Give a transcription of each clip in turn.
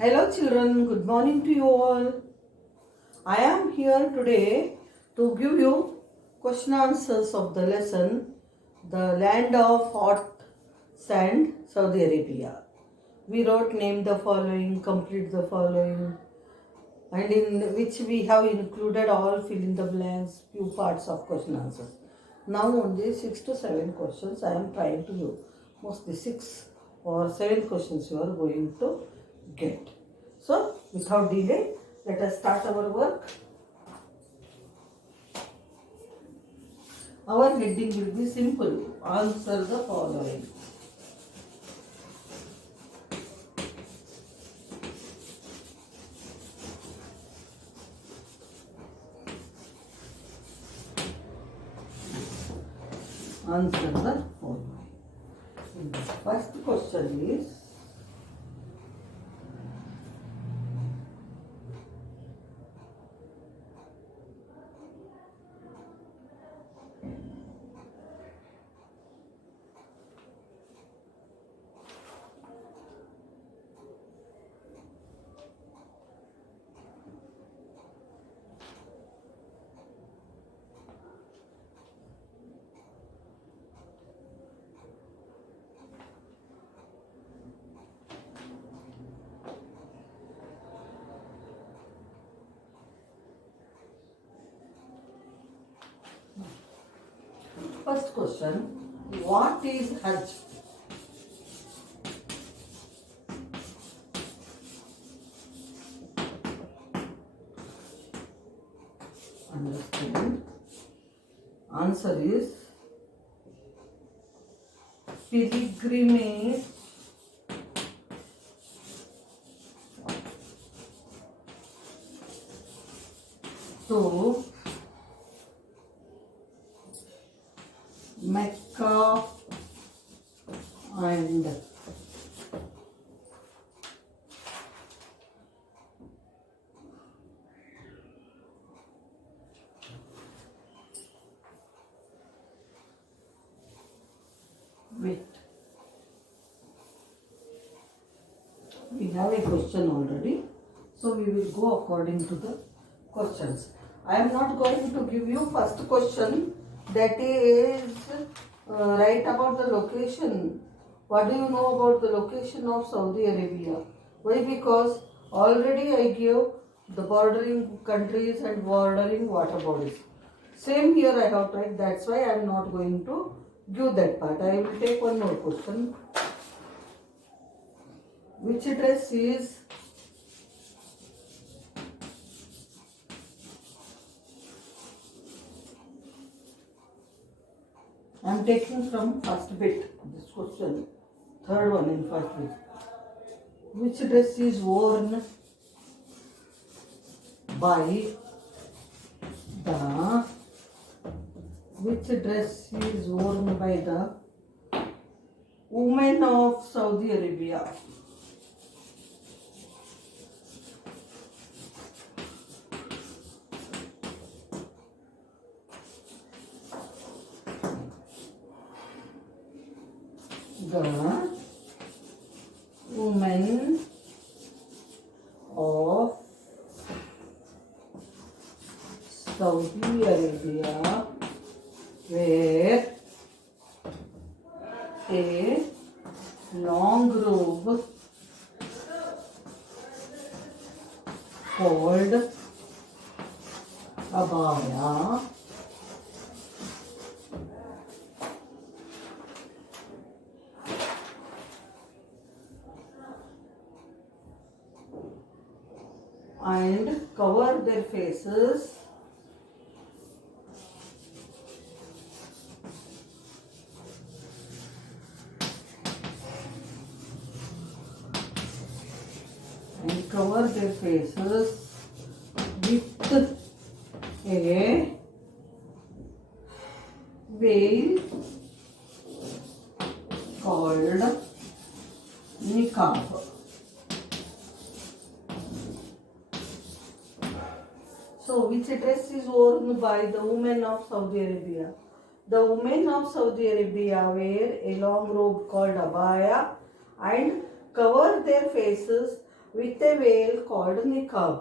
Hello children, good morning to you all. I am here today to give you question answers of the lesson The Land of Hot Sand, Saudi Arabia. We wrote name the following, complete the following, and in which we have included all fill in the blanks, few parts of question answers. Now only 6 to 7 questions I am trying to do. Mostly 6 or 7 questions you are going to get. So without delay, let us start our work. Our heading will be simple. Answer the following. Answer the following. The first question is, first question, what is Hajj? Understand? Answer is pilgrimage to Mecca and wait. We have a question already, so we will go according to the questions. I am not going to give you first question, that is write about the location. What do you know about the location of Saudi Arabia? Why? Because already I gave the bordering countries and bordering water bodies. Same here I have tried, that's why I am not going to give that part. I will take one more question. Which dress is I am taking from first bit, this question, third one in first bit. Which dress is worn by the women of Saudi Arabia? The women of Saudi Arabia wear a long robe called abaya and cover their faces with a veil called niqab. So, which dress is worn by the women of Saudi Arabia? The women of Saudi Arabia wear a long robe called abaya and cover their faces with a veil called niqab.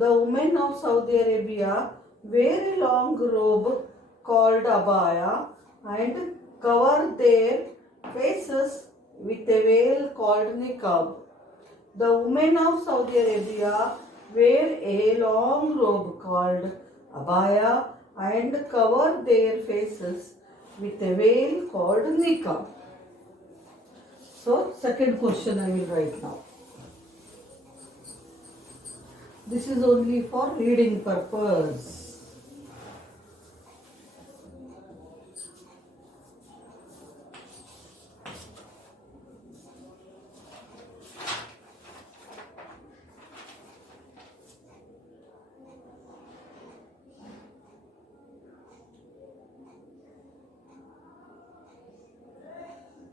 The women of Saudi Arabia wear a long robe called abaya and cover their faces with a veil called niqab. The women of Saudi Arabia wear a long robe called abaya and cover their faces with a veil called niqab. So, second question I will write now. This is only for reading purpose.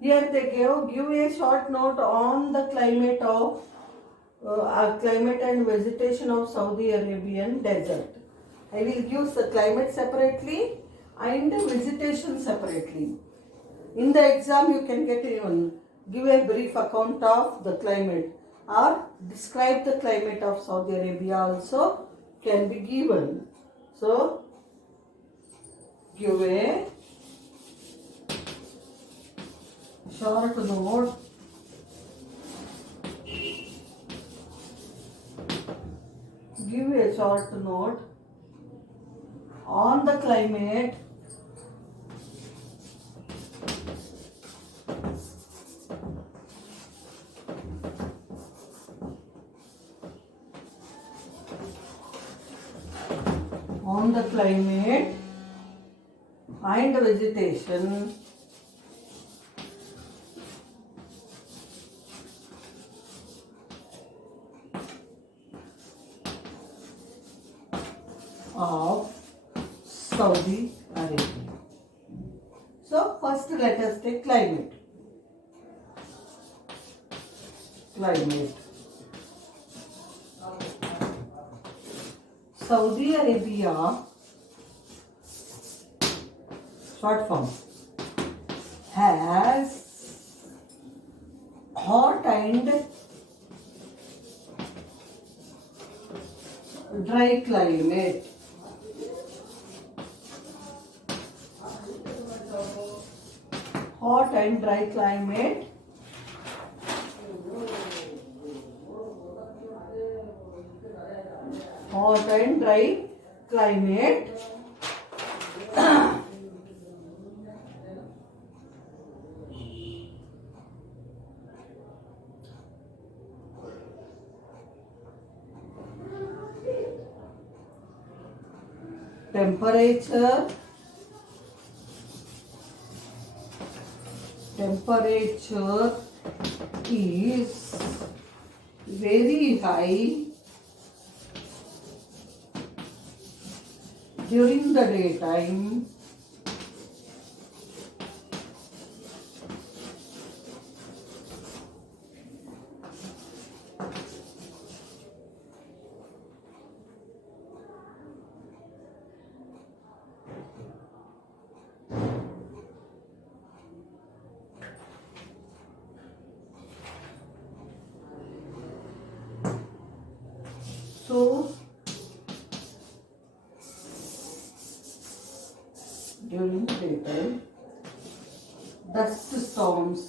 Here they give a short note on the climate and vegetation of Saudi Arabian desert. I will give the climate separately and vegetation separately. In the exam you can get even give a brief account of the climate or describe the climate of Saudi Arabia also can be given. So give a short note on the climate and vegetation of Saudi Arabia. So first let us take climate. Saudi Arabia, short form, has hot and dry climate. Hot and dry climate. Hot and dry climate. Temperature is very high during the daytime so during the daytime dust storms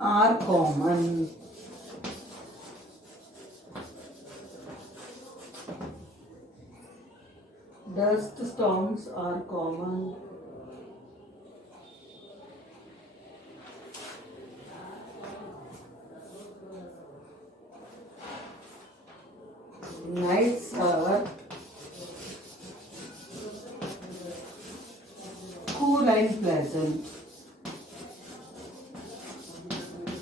are common. Dust storms are common. Nights are cool and pleasant.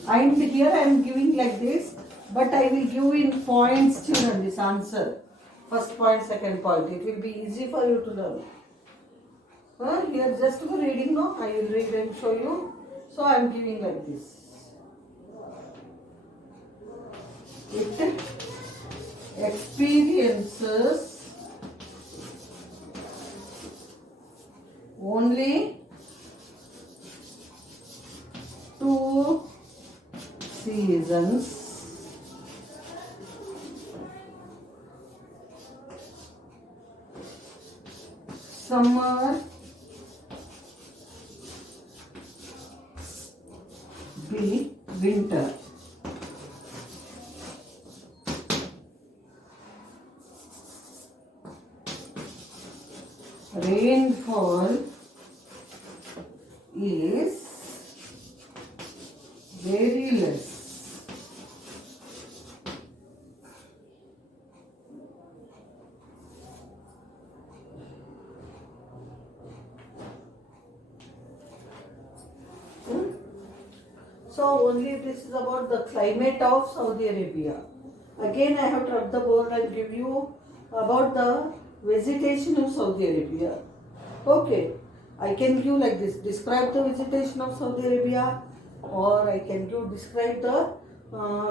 And here I am giving like this, but I will give in points children this answer. First point, second point. It will be easy for you to learn. Here just for reading, no? I will read and show you. So I am giving like this. It experiences only seasons. Summer, B. Winter. Rainfall is very less. So only this is about the climate of Saudi Arabia. Again I have to rub the board and give you about the vegetation of Saudi Arabia. Okay, I can give like this, describe the vegetation of Saudi Arabia, or I can give describe the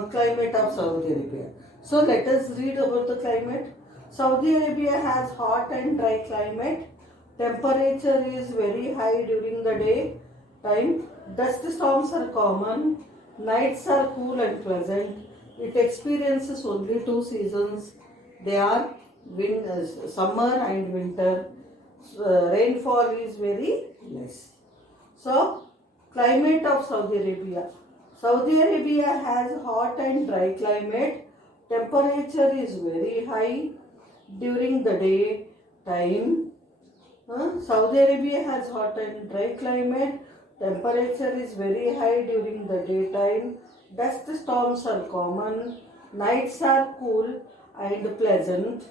climate of Saudi Arabia. So let us read about the climate. Saudi Arabia has hot and dry climate. Temperature is very high during the day time. Dust storms are common. Nights are cool and pleasant. It experiences only two seasons. They are summer and winter. Rainfall is very less. So, climate of Saudi Arabia. Saudi Arabia has hot and dry climate. Temperature is very high during the day time. Saudi Arabia has hot and dry climate. Temperature is very high during the daytime. Dust storms are common. Nights are cool and pleasant.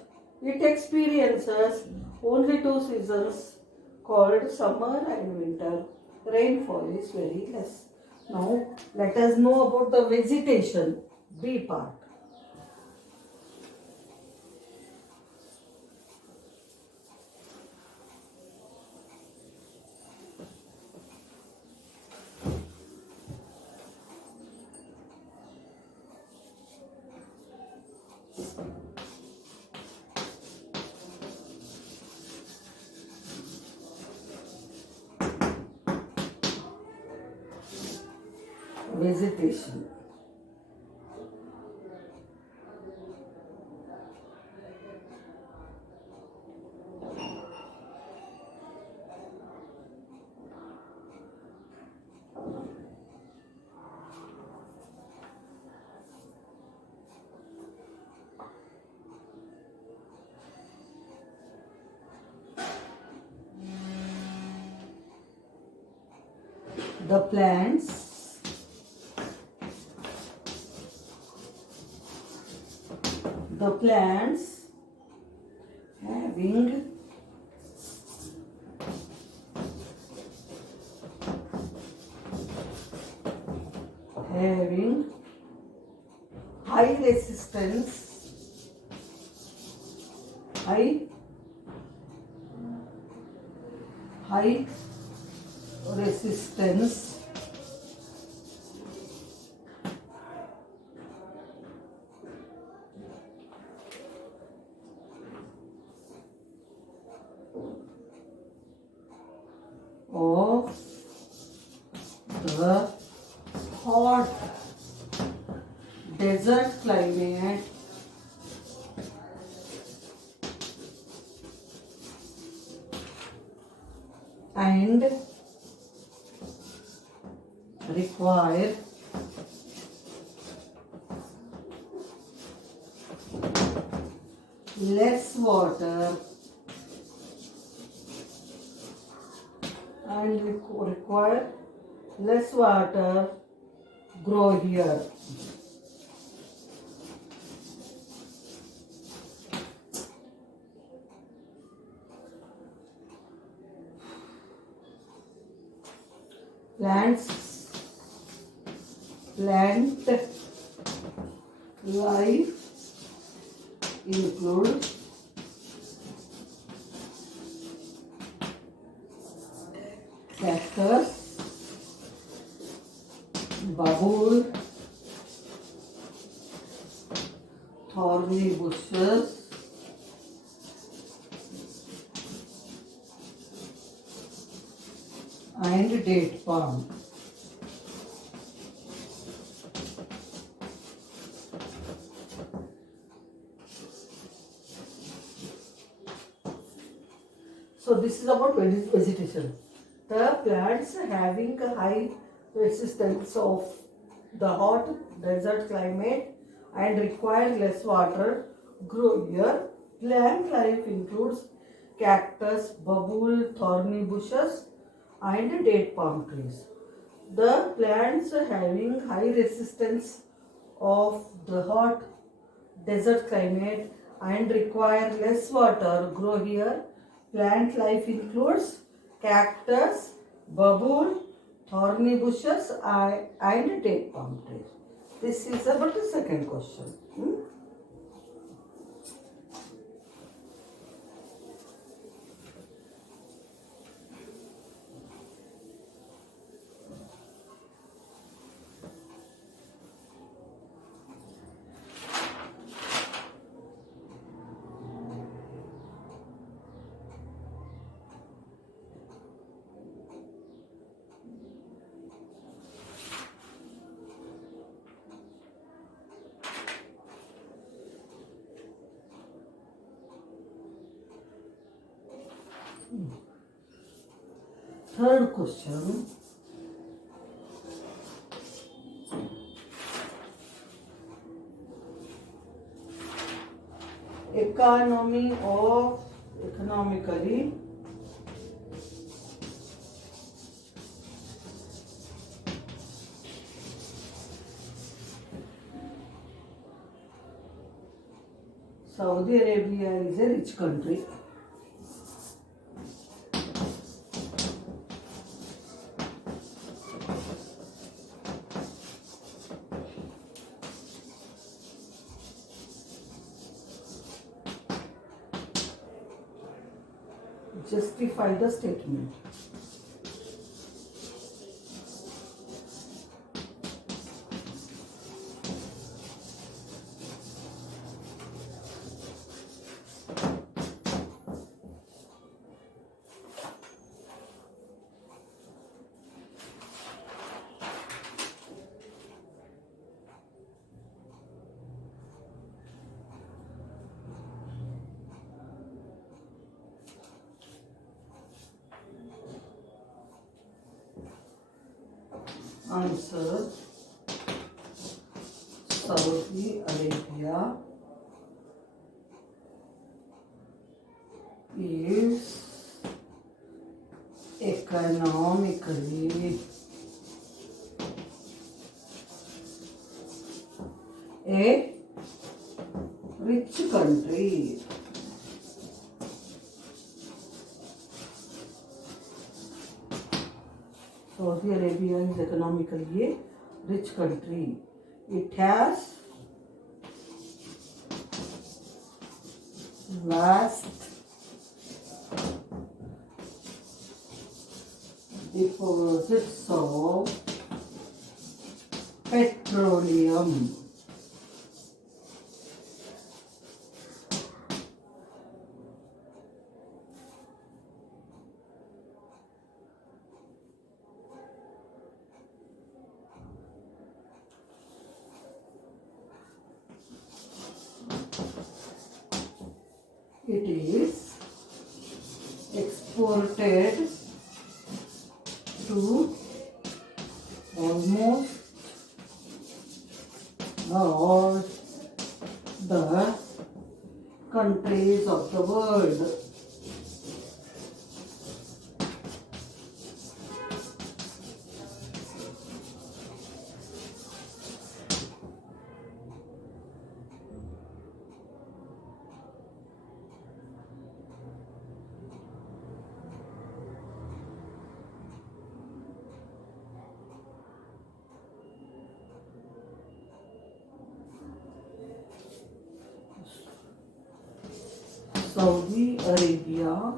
It experiences only two seasons called summer and winter. Rainfall is very less. Now let us know about the vegetation, B part. Vegetation. The plants having high resistance, high resistance of the hot desert climate and require less water grow here. Plant life includes cactus, babul, thorny bushes, and date palm. So this is about vegetation. The plants having a high resistance of the hot desert climate and require less water grow here. Plant life includes cactus, bubble, thorny bushes, and date palm trees. The plants having high resistance of the hot desert climate and require less water grow here. Plant life includes cactus, bubble, thorny bushes, and date palm trees. This is about the second question. Third question. Economically Saudi Arabia is a rich country. Justify the statement. Answer: Saudi Arabia is economically a rich country. Saudi Arabia is economically a rich country. It has vast deposits of petroleum. It is exported to almost all the countries of the world. Saudi Arabia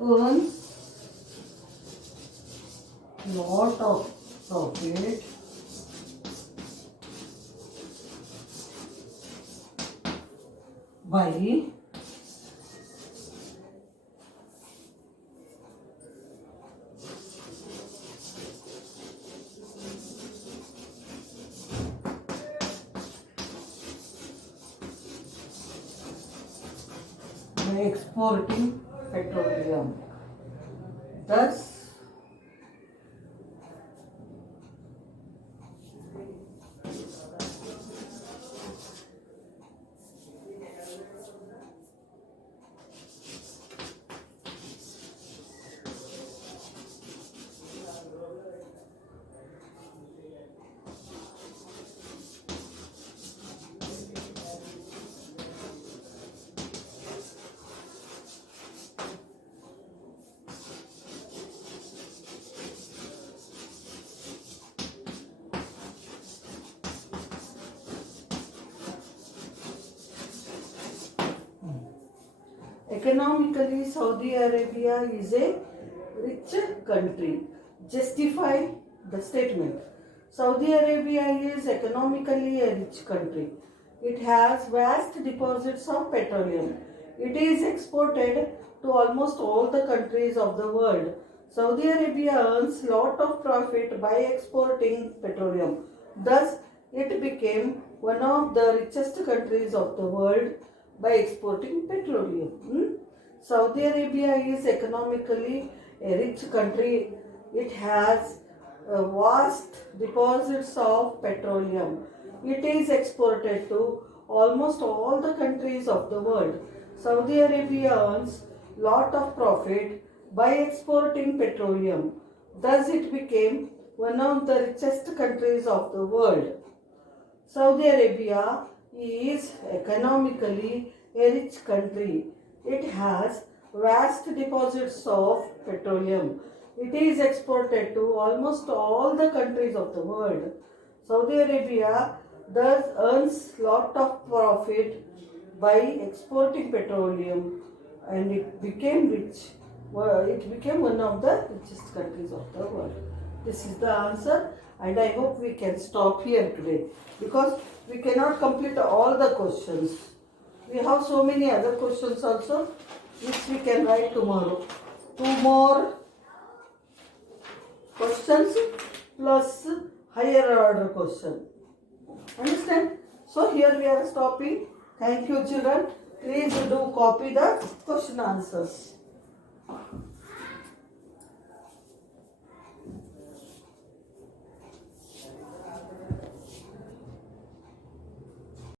earns lot of profit by exporting petroleum. Thus, economically, Saudi Arabia is a rich country. Justify the statement. Saudi Arabia is economically a rich country. It has vast deposits of petroleum. It is exported to almost all the countries of the world. Saudi Arabia earns lot of profit by exporting petroleum. Thus, it became one of the richest countries of the world by exporting petroleum. Saudi Arabia is economically a rich country. It has vast deposits of petroleum. It is exported to almost all the countries of the world. Saudi Arabia earns lot of profit by exporting petroleum. Thus it became one of the richest countries of the world. Saudi Arabia is economically a rich country. It has vast deposits of petroleum. It is exported to almost all the countries of the world. Saudi Arabia thus earns lot of profit by exporting petroleum, and it became rich. It became one of the richest countries of the world. This is the answer, and I hope we can stop here today because we cannot complete all the questions. We have so many other questions also which we can write tomorrow. 2 more questions plus higher order question. Understand? So here we are stopping. Thank you, children. Please do copy the question answers.